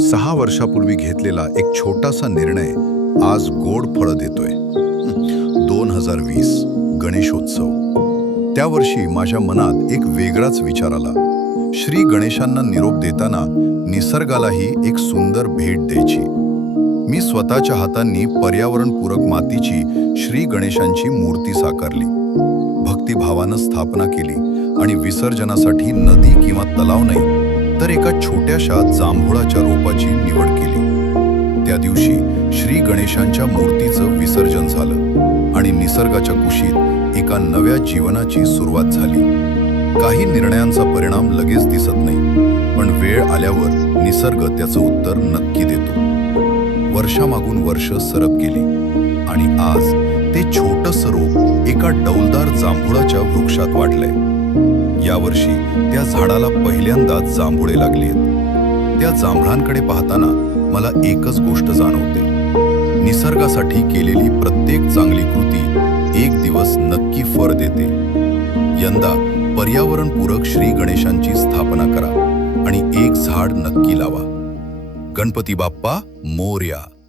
6 वर्षापूर्वी घेतलेला एक छोटासा निर्णय आज गोड फळं देतोय. 2020 गणेशोत्सव. त्या वर्षी माझ्या मनात एक वेगळाच विचार आला. श्री गणेशांना निरोप देताना निसर्गालाही एक सुंदर भेट द्यायची. मी स्वतःच्या हातांनी पर्यावरणपूरक मातीची श्री गणेशांची मूर्ती साकारली. भक्तिभावानं स्थापना केली आणि विसर्जनासाठी नदी किंवा तलाव नाही तर एका छोट्याशा जांभुळाच्या रोपाची निवड केली. त्या दिवशी श्री गणेशांच्या मूर्तीचं विसर्जन झालं आणि निसर्गाच्या कुशीत एका नव्या जीवनाची सुरुवात झाली. काही निर्णयांचा परिणाम लगेच दिसत नाही, पण वेळ आल्यावर निसर्ग त्याचं उत्तर नक्की देतो. वर्षामागून वर्ष सरत गेली आणि आज ते छोटंसं रोप एका डौलदार जांभुळाच्या वृक्षात वाढलंय. यावर्षी त्या झाडाला पहिल्यांदाच जांभुळे लागलीत. त्या जांभळांकडे पाहताना मला एकच गोष्ट जाणवते. निसर्गासाठी केलेली प्रत्येक चांगली कृती एक दिवस नक्की फळ देते. यंदा पर्यावरणपूरक श्री गणेशांची स्थापना करा आणि एक झाड नक्की लावा. गणपती बाप्पा मोरया.